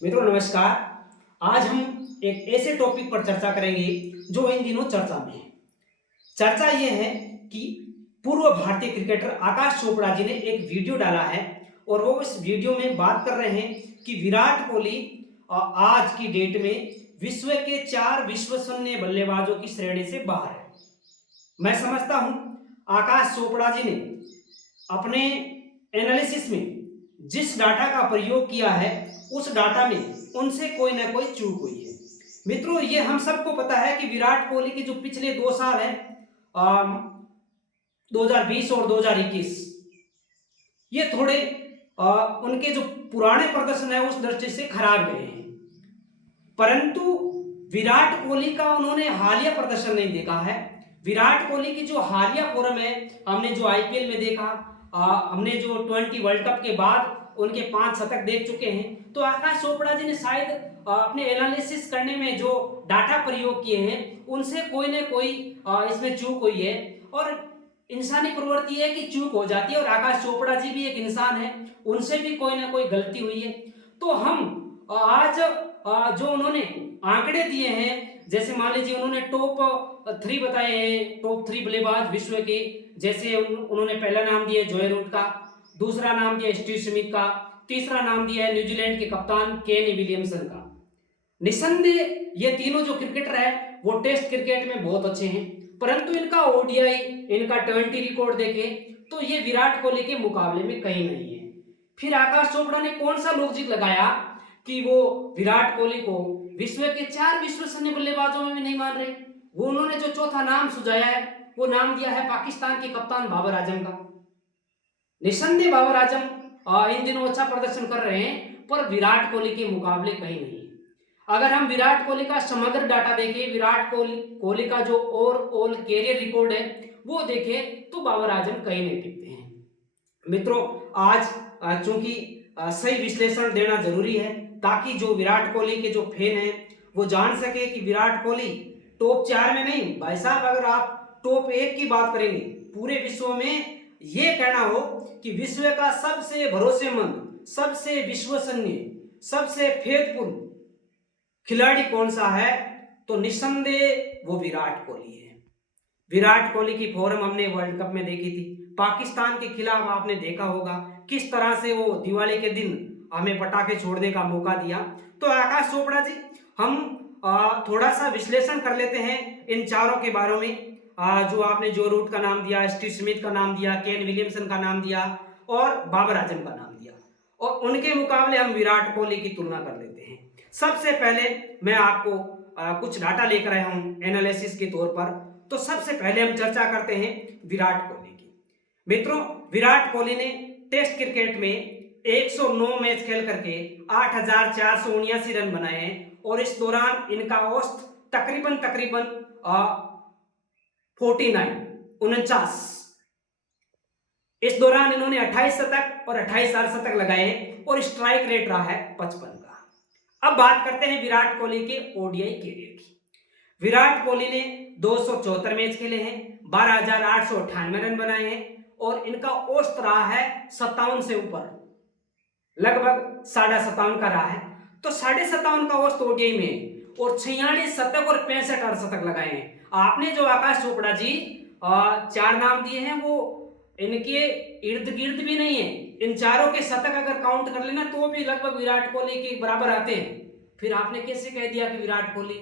मित्रों नमस्कार। आज हम एक ऐसे टॉपिक पर चर्चा करेंगे जो इन दिनों चर्चा में है। चर्चा यह है कि पूर्व भारतीय क्रिकेटर आकाश चोपड़ा जी ने एक वीडियो डाला है और वो इस वीडियो में बात कर रहे हैं कि विराट कोहली आज की डेट में विश्व के 4 विश्वसनीय बल्लेबाजों की श्रेणी से बाहर है। मैं समझता हूं आकाश चोपड़ा जी ने अपने एनालिसिस में जिस डाटा का प्रयोग किया है उस डाटा में उनसे कोई ना कोई चूक हुई है। मित्रों ये हम सबको पता है कि विराट कोहली के जो पिछले 2 साल हैं 2020 और 2021 ये थोड़े उनके जो पुराने प्रदर्शन है उस दृष्टि से खराब गए हैं, परंतु विराट कोहली का उन्होंने हालिया प्रदर्शन नहीं देखा है। विराट कोहली की जो हालिया फॉर्म है, हमने जो आईपीएल में देखा, हमने जो T20 वर्ल्ड कप के बाद उनके 5 शतक देख चुके हैं, तो आकाश चोपड़ा जी ने शायद अपने एनालिसिस करने में जो डाटा प्रयोग किए हैं उनसे कोई ना कोई इसमें चूक हुई है। और इंसानी प्रवृत्ति है कि चूक हो जाती है और आकाश चोपड़ा जी भी एक इंसान है, उनसे भी कोई ना कोई गलती हुई है। तो हम आज जो उन्होंने आंकड़े दिए हैं, जैसे मान लीजिए उन्होंने टॉप 3 बताए हैं, टॉप 3 बल्लेबाज विश्व के, जैसे उन्होंने पहला नाम दिया जॉय रूट का, दूसरा नाम दिया स्टीव स्मिथ का, तीसरा नाम दिया है न्यूजीलैंड के कप्तान केन विलियमसन का। निसंदेह ये तीनों जो क्रिकेटर है वो टेस्ट क्रिकेट में बहुत अच्छे हैं, परंतु इनका ओडीआई, इनका T20 रिकॉर्ड देखें तो ये विराट कोहली के मुकाबले में कहीं नहीं है। फिर आकाश चोपड़ा ने कौन सा लॉजिक लगाया कि वो विराट कोहली को विश्व के 4 विश्वसनीय बल्लेबाजों में भी नहीं मान रहे। वो उन्होंने जो चौथा नाम सुझाया है वो नाम दिया है पाकिस्तान के कप्तान बाबर आजम का। निसंदेह बाबर आजम इन दिनों अच्छा प्रदर्शन कर रहे हैं, पर विराट कोहली के मुकाबले कहीं नहीं है। अगर हम विराट कोहली का समग्र डाटा देखें, विराट कोहली का जो ओवरऑल कैरियर रिकॉर्ड है वो देखें, तो बाबर आजम कहीं नहीं टिकते हैं। मित्रों आज चूंकि सही विश्लेषण देना जरूरी है ताकि जो विराट कोहली के जो फैन हैं वो जान सके कि विराट कोहली टॉप 4 में नहीं, भाई साहब अगर आप टॉप 1 की बात करेंगे पूरे विश्व में, ये कहना हो कि विश्व का सबसे भरोसेमंद, सबसे विश्वसनीय, सबसे फेथफुल खिलाड़ी कौन सा है, तो निसंदेह वो विराट कोहली है। विराट कोहली की फॉर्म हमने वर्ल्ड कप में देखी थी, पाकिस्तान के खिलाफ आपने देखा होगा किस तरह से वो दिवाली के दिन हमें पटाखे छोड़ने का मौका दिया। तो आकाश चोपड़ा जी, हम थोड़ा सा विश्लेषण कर लेते हैं इन चारों के बारे में। जो आपने जो रूट का नाम दिया, स्टीव स्मिथ का नाम दिया, केन विलियमसन का नाम दिया और बाबर आजम का नाम दिया, और उनके मुकाबले हम विराट कोहली की तुलना कर लेते हैं। सबसे पहले मैं आपको कुछ डाटा लेकर आया हूं एनालिसिस के तौर पर। तो सबसे पहले हम चर्चा करते हैं विराट कोहली की। मित्रों विराट कोहली ने टेस्ट क्रिकेट में 109 मैच खेल करके 8,479 रन बनाए हैं और इस दौरान इनका औसत तकरीबन 49। इस दौरान इन्होंने 28 शतक और 28 अर्धशतक लगाए हैं और स्ट्राइक रेट रहा है 55 का। अब बात करते हैं विराट कोहली के ओडीआई कैरियर की। विराट कोहली ने 274 मैच खेले हैं, 12,898 रन बनाए हैं और इनका औसत रहा है 57 से ऊपर, लगभग 57.5 का रहा है। तो 57.5 का औसत ओडीआई में और 46 शतक और 65 अर्धशतक लगाए हैं। आपने जो आकाश चोपड़ा जी 4 नाम दिए हैं वो इनके इर्द गिर्द भी नहीं है। इन चारों के शतक अगर काउंट कर लेना तो भी लगभग विराट कोहली के बराबर आते हैं। फिर आपने कैसे कह दिया कि विराट कोहली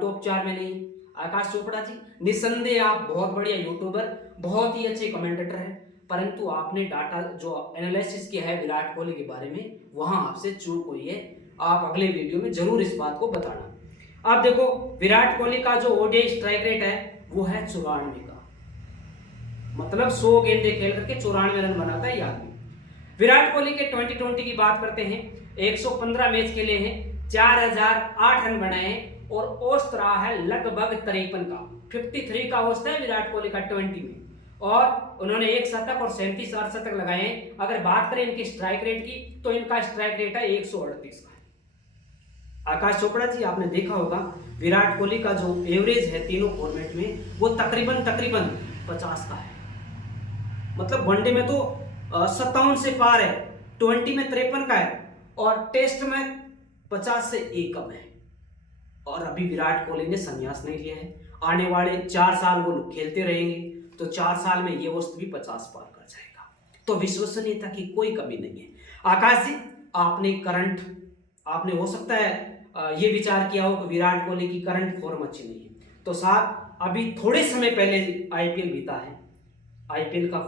टॉप 4 में नहीं? आकाश चोपड़ा जी, निसंदेह आप बहुत बढ़िया यूट्यूबर, बहुत ही अच्छे कमेंटेटर हैं, परंतु आपने डाटा जो एनालिसिस किया है विराट कोहली के बारे में वहां आपसे चूक हुई है। आप अगले वीडियो में जरूर इस बात को बताना। आप देखो विराट कोहली का जो ओडीआई स्ट्राइक रेट है वो है 94 का, मतलब 100 गेंदें खेल करके 94 रन बनाता है ये आदमी। विराट कोहली के T20 की बात करते हैं, 115 मैच खेले हैं, 4,008 रन बनाए हैं और औसत रहा है लगभग 53 का, 53 का औसत है विराट कोहली का T20 में, और उन्होंने 1 शतक और 37 अर्धशतक लगाए हैं। अगर बात करें इनकी स्ट्राइक रेट की तो इनका स्ट्राइक रेट है 138 का। आकाश चोपड़ा जी, आपने देखा होगा विराट कोहली का जो एवरेज है तीनों फॉर्मेट में वो तकरीबन 50 का है, मतलब वनडे में तो 57 से पार है, T20 में 53 का है और टेस्ट में 50 से एक कम है। और अभी विराट कोहली ने संन्यास नहीं लिया है। आने वाले 4 साल वो लोग खेलते रहेंगे तो 4 साल में ये औसत भी 50 पार कर जाएगा। तो विश्वसनीयता की कोई कमी नहीं है। आकाश जी, आपने हो सकता है ये विचार किया हो कि विराट कोहली की करंट फॉर्म अच्छी नहीं है, तो साहब अभी थोड़े समय पहले आईपीएल बीता है। आईपीएल का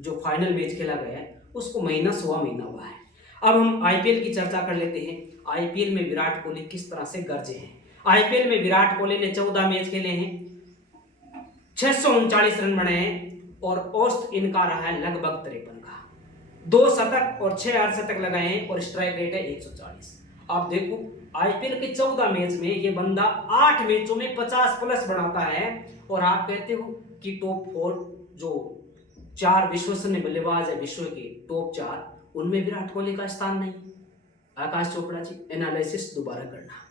जो फाइनल मैच खेला गया है उसको सवा महीना हुआ है। अब हम आईपीएल की चर्चा कर लेते हैं। आईपीएल में विराट कोहली किस तरह से गरजे हैं। आईपीएल में विराट कोहली ने 14 मैच खेले हैं, 639 रन बनाए हैं और औसत इनका रहा है लगभग 53 का। 2 शतक और 6 अर्धशतक लगाए हैं और स्ट्राइक रेट है 140। आप देखो आईपीएल के 14 मैच में ये बंदा 8 मैचों में 50 प्लस बनाता है और आप कहते हो कि टॉप 4 जो 4 विश्वसनीय बल्लेबाज है विश्व के टॉप 4 उनमें विराट कोहली का स्थान नहीं। आकाश चोपड़ा जी, एनालिसिस दोबारा करना।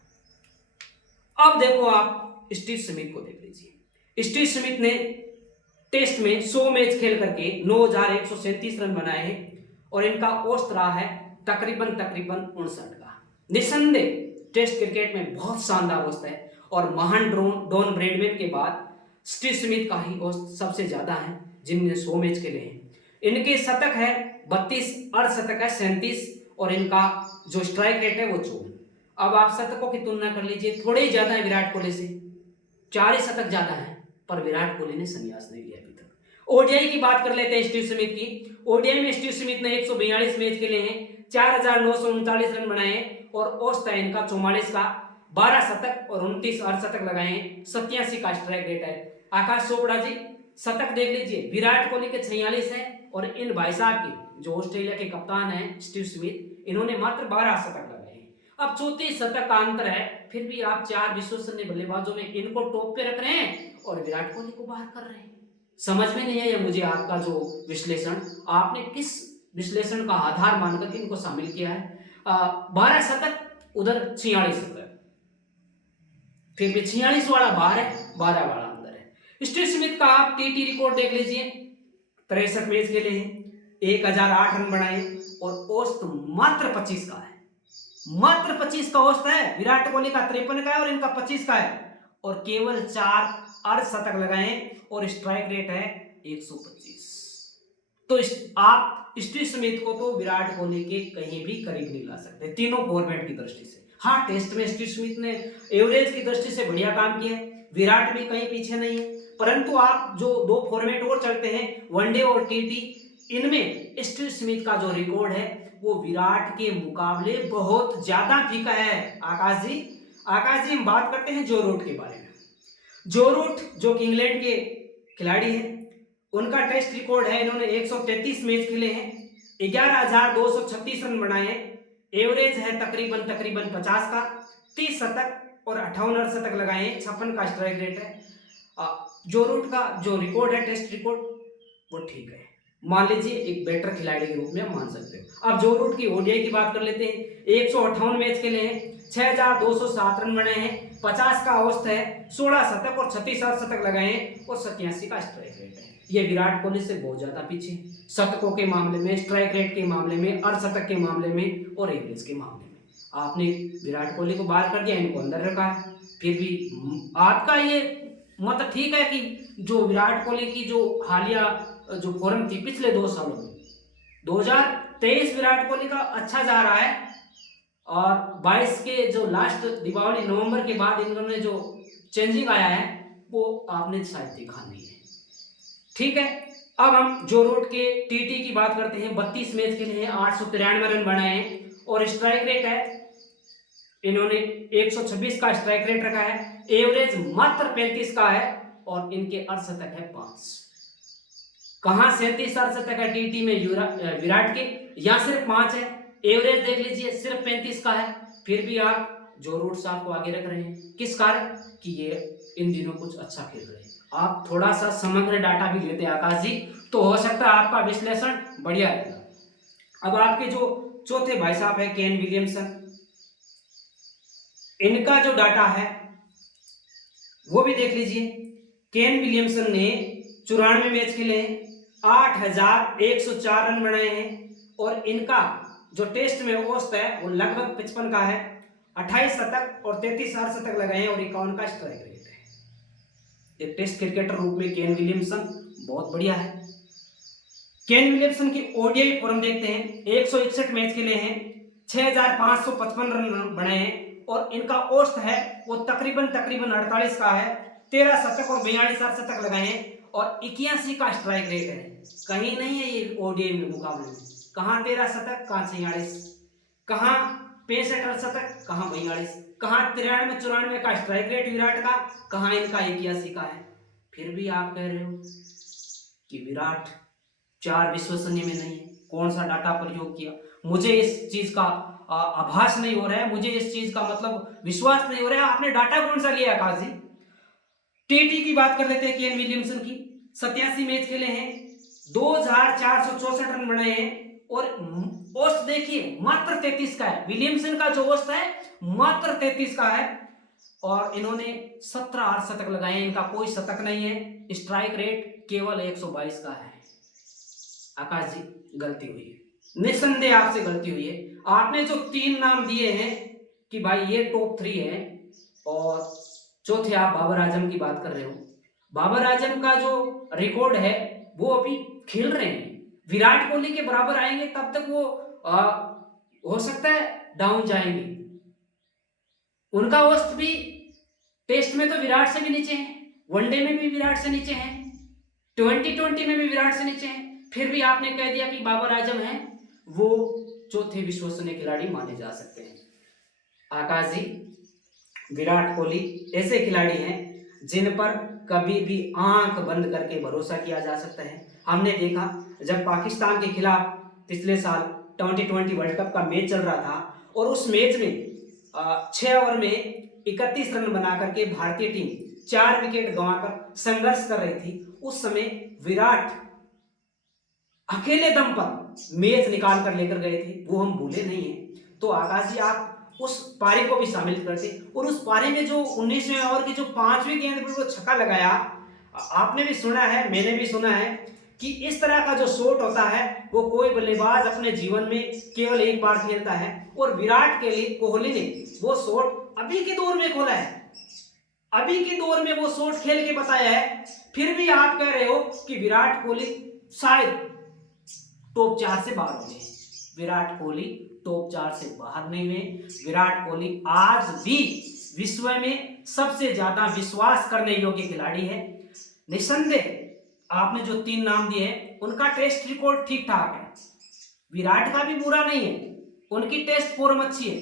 अब देखो आप स्टीव स्मिथ को देख लीजिए। स्टीव स्मिथ ने टेस्ट में 100 मैच खेल करके 9137 रन बनाए हैं और इनका औसत रहा है तकरीबन 59 का। निसंदेह टेस्ट क्रिकेट में बहुत शानदार औसत है और महान डॉन ब्रैडमैन के बाद स्टीव स्मिथ का ही औसत सबसे ज्यादा है जिनने 100 मैच खेले हैं। इनके शतक है 32, अर्धशतक है 37 और इनका जो स्ट्राइक रेट है वो 54। अब आप शतकों की तुलना कर लीजिए, थोड़े ही ज्यादा है विराट कोहली से, 4 ही शतक ज्यादा है, पर विराट कोहली ने संन्यास नहीं लिया अभी तक। ओडीआई की बात कर लेते हैं स्टीव स्मिथ की। ओडीआई में स्टीव स्मिथ ने 142 मैच खेले हैं, 4939 रन बनाए हैं और औसत है इनका 44 का, 12 शतक और 29 अर्धशतक लगाए हैं, 87 का स्ट्राइक रेट है। आकाश चोपड़ा जी, शतक देख लीजिए, विराट कोहली के 46 है और इन भाई साहब की जो ऑस्ट्रेलिया के कप्तान हैं स्टीव स्मिथ, इन्होंने मात्र 12 शतक लगाए हैं। अब 34 शतक का अंतर है, फिर भी आप 4 विश्वसनीय बल्लेबाजों में इनको टॉप पे रख रहे हैं और विराट कोहली को बाहर कर रहे हैं। समझ में नहीं है मुझे आपका जो विश्लेषण, आपने किस विश्लेषण का आधार मानकर इनको शामिल किया है। 12 शतक उधर 46 शतक, फिर भी 46 वाला बाहर है, 12 वाला अंदर है। स्टीव स्मिथ का आप टीटी रिकॉर्ड देख लीजिए, 63 मैच खेले हैं, 1008 रन बनाए और औसत मात्र 25 का है। मात्र 25 का औसत है। विराट कोहली का 53 का है और इनका 25 का है और केवल 4 अर्धशतक लगाए और स्ट्राइक रेट है 125। तो आप स्टीव स्मिथ को तो विराट कोहली के कहीं भी करीब नहीं ला सकते तीनों फॉर्मेट की दृष्टि से। हाँ, टेस्ट में स्टीव स्मिथ ने एवरेज की दृष्टि से बढ़िया काम किया है, विराट भी कहीं पीछे नहीं है, परंतु आप जो 2 फॉर्मेट और चलते हैं वनडे और टीटी, इनमें स्टीव स्मिथ का जो रिकॉर्ड है वो विराट के मुकाबले बहुत ज्यादा फीका है। आकाश जी हम बात करते हैं जो रूट के बारे में। जो रूट जो कि इंग्लैंड के खिलाड़ी हैं, उनका टेस्ट रिकॉर्ड है, इन्होंने 133 मैच खेले हैं, 11236 रन बनाए हैं, एवरेज है तकरीबन 50 का, 30 शतक और 58 शतक लगाए हैं, 56 का स्ट्राइक रेट है। जो रूट का जो रिकॉर्ड है टेस्ट रिकॉर्ड वो ठीक है, मान लीजिए एक बेटर खिलाड़ी के रूप में आप मान सकते हो। अब जो रूट की ओडीआई की बात कर लेते हैं, 158 मैच खेले हैं, 6207 रन बनाए हैं, 50 का औसत है, 16 शतक और 36 शतक लगाए हैं और 87 का स्ट्राइक रेट है। ये विराट कोहली से बहुत ज्यादा पीछे, शतकों के मामले में, स्ट्राइक रेट के मामले में, अर्धशतक के मामले में और एवरेज के मामले में। आपने विराट कोहली को बाहर कर दिया, इनको अंदर रखा है। फिर भी आपका ये मत ठीक है कि जो विराट कोहली की जो हालिया जो फॉर्म थी पिछले 2 सालों में, 2023 विराट कोहली का अच्छा जा रहा है और 22 के जो लास्ट दीपावली नवंबर के बाद इन्होंने जो चेंजिंग आया है वो आपने शायद देखा नहीं है। ठीक है, अब हम जो रूट के टीटी की बात करते हैं। 32 मैच खेले हैं, 893 रन बनाए हैं और स्ट्राइक रेट है, इन्होंने 126 का स्ट्राइक रेट रखा है, एवरेज मात्र 35 का है और इनके अर्धशतक है 5। कहां 37 अर्धशतक है टीटी में विराट के, या सिर्फ 5 है। एवरेज देख लीजिए सिर्फ 35 का है, फिर भी आप जो रूट साहब को आगे रख रहे हैं, किस कारण कि ये इन दिनों कुछ अच्छा खेल रहे हैं। आप थोड़ा सा समग्र डाटा भी लेते हैं आकाश जी, तो हो सकता है आपका विश्लेषण बढ़िया रहेगा। अब आपके जो चौथे भाई साहब है केन विलियमसन, इनका जो डाटा है वो भी देख लीजिए। केन विलियमसन ने 94 मैच खेले हैं, 8104 रन बनाए हैं और इनका जो टेस्ट में औसत है वो लगभग 55 का है 28 शतक और 33 अर्धशतक लगाए हैं और 51 का स्ट्राइक रेट है। एक टेस्ट क्रिकेटर रूप में केन विलियमसन बहुत बढ़िया है। केन विलियमसन की ओडीआई फॉर्म देखते हैं। 161 मैच खेले हैं, 6555 रन बनाए हैं और इनका औसत है वो तकरीबन 48 का है। 13 शतक और 42 अर्धशतक लगाए हैं और 81 का स्ट्राइक रेट है। कहीं नहीं है ये ओडीआई में मुकाबले में। कहाँ 13 शतक, कहाँ 46, कहाँ 65 अर्धशतक, कहाँ 42, कहाँ 93-94 का स्ट्राइक रेट विराट का, कहाँ इनका 81 का है। फिर भी आप कह रहे हो कि विराट 4 विश्वसनीय में नहीं है। कौन सा डाटा प्रयोग किया? मुझे इस चीज का आभास नहीं हो रहा है, मुझे इस चीज का मतलब विश्वास नहीं हो रहा है। आपने डाटा कौन सा लिया आकाश जी? टी की बात कर लेते हैं केन विलियमसन की। 87 मैच खेले हैं, 2464 रन बनाए हैं और औसत देखिए मात्र 33 का है। विलियमसन का जो औसत है मात्र 33 का है और इन्होंने 17 अर्धशतक लगाए। इनका कोई शतक नहीं है। स्ट्राइक रेट केवल 122 का है। आकाश जी गलती हुई है, निस्संदेह आपसे गलती हुई है। आपने जो 3 नाम दिए हैं कि भाई ये टॉप 3 है और चौथे आप बाबर आजम की बात कर रहे हो। बाबर आजम का जो रिकॉर्ड है वो अभी खेल रहे हैं। विराट कोहली के बराबर आएंगे तब तक वो हो सकता है डाउन जाएंगे। उनका औसत भी टेस्ट में तो विराट से भी नीचे है, वनडे में भी विराट से नीचे है, 2020 में भी विराट से नीचे है। फिर भी आपने कह दिया कि बाबर आजम है वो चौथे विश्वसनीय खिलाड़ी माने जा सकते हैं। आकाश जी, विराट कोहली ऐसे खिलाड़ी हैं जिन पर कभी भी आंख बंद करके भरोसा किया जा सकता है। हमने देखा जब पाकिस्तान के खिलाफ पिछले साल 2020 वर्ल्ड कप का मैच चल रहा था और उस मैच में 6 ओवर में 31 रन बना करके भारतीय टीम 4 विकेट गंवाकर संघर्ष कर रही थी। उस समय विराट अकेले दम पर मैच निकाल कर लेकर गए थे, वो हम भूले नहीं है। तो आकाश जी आप उस पारी को भी शामिल करते और उस पारी में जो 19वें ओवर की जो 5वीं गेंद पर वो छक्का लगाया, आपने भी सुना है, मैंने भी सुना है कि इस तरह का जो शॉट होता है वो कोई बल्लेबाज अपने जीवन में केवल एक बार खेलता है और विराट के लिए कोहली ने वो शॉट अभी के दौर में खोला है, अभी के दौर में वो शॉट खेल के बताया है। फिर भी आप कह रहे हो कि विराट कोहली शायद टॉप 4 से बाहर हो गए। विराट कोहली टॉप 4 से बाहर नहीं हुए। विराट कोहली आज भी विश्व में सबसे ज्यादा विश्वास करने योग्य खिलाड़ी है। निसंदेह आपने जो 3 नाम दिए हैं उनका टेस्ट रिकॉर्ड ठीक ठाक है, विराट का भी बुरा नहीं है, उनकी टेस्ट फॉर्म अच्छी है,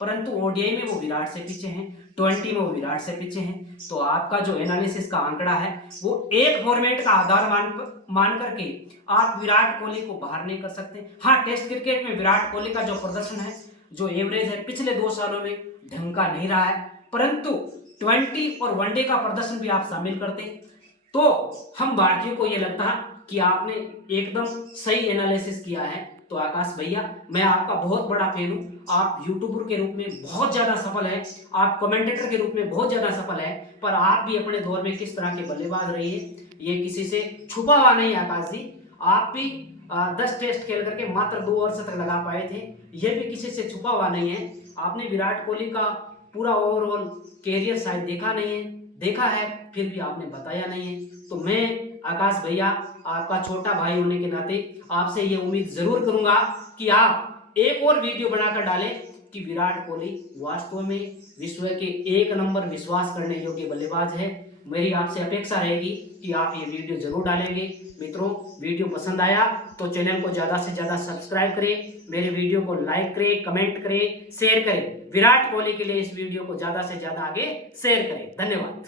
परंतु ओडीआई में वो विराट से पीछे हैं, 20 में वो विराट से पीछे हैं। तो आपका जो एनालिसिस का आंकड़ा है वो एक फॉर्मेट का आधार मान करके आप विराट कोहली को बाहर नहीं कर सकते। हाँ, टेस्ट क्रिकेट में विराट कोहली का जो प्रदर्शन है, जो एवरेज है पिछले 2 सालों में ढंग का नहीं रहा है, परंतु 20 और वनडे का प्रदर्शन भी आप शामिल करते तो हम भारतीयों को ये लगता है कि आपने एकदम सही एनालिसिस किया है। तो आकाश भैया, मैं आपका बहुत बड़ा फैन हूँ। आप यूट्यूबर के रूप में बहुत ज़्यादा सफल है, आप कमेंटेटर के रूप में बहुत ज़्यादा सफल है, पर आप भी अपने दौर में किस तरह के बल्लेबाज रहे हैं ये किसी से छुपा हुआ नहीं है। आकाश जी, आप भी 10 टेस्ट खेल करके मात्र 2 अर्धशतक लगा पाए थे, ये भी किसी से छुपा हुआ नहीं है। आपने विराट कोहली का पूरा ओवरऑल कैरियर शायद देखा नहीं है, देखा है फिर भी आपने बताया नहीं है। तो मैं आकाश भैया आपका छोटा भाई होने के नाते आपसे ये उम्मीद जरूर करूंगा कि आप एक और वीडियो बनाकर डालें कि विराट कोहली वास्तव में विश्व के 1 नंबर विश्वास करने योग्य बल्लेबाज है। मेरी आपसे अपेक्षा रहेगी कि आप ये वीडियो जरूर डालेंगे। मित्रों, वीडियो पसंद आया तो चैनल को ज़्यादा से ज़्यादा सब्सक्राइब करें, मेरे वीडियो को लाइक करें, कमेंट करें, शेयर करें। विराट कोहली के लिए इस वीडियो को ज़्यादा से ज़्यादा आगे शेयर करें। धन्यवाद।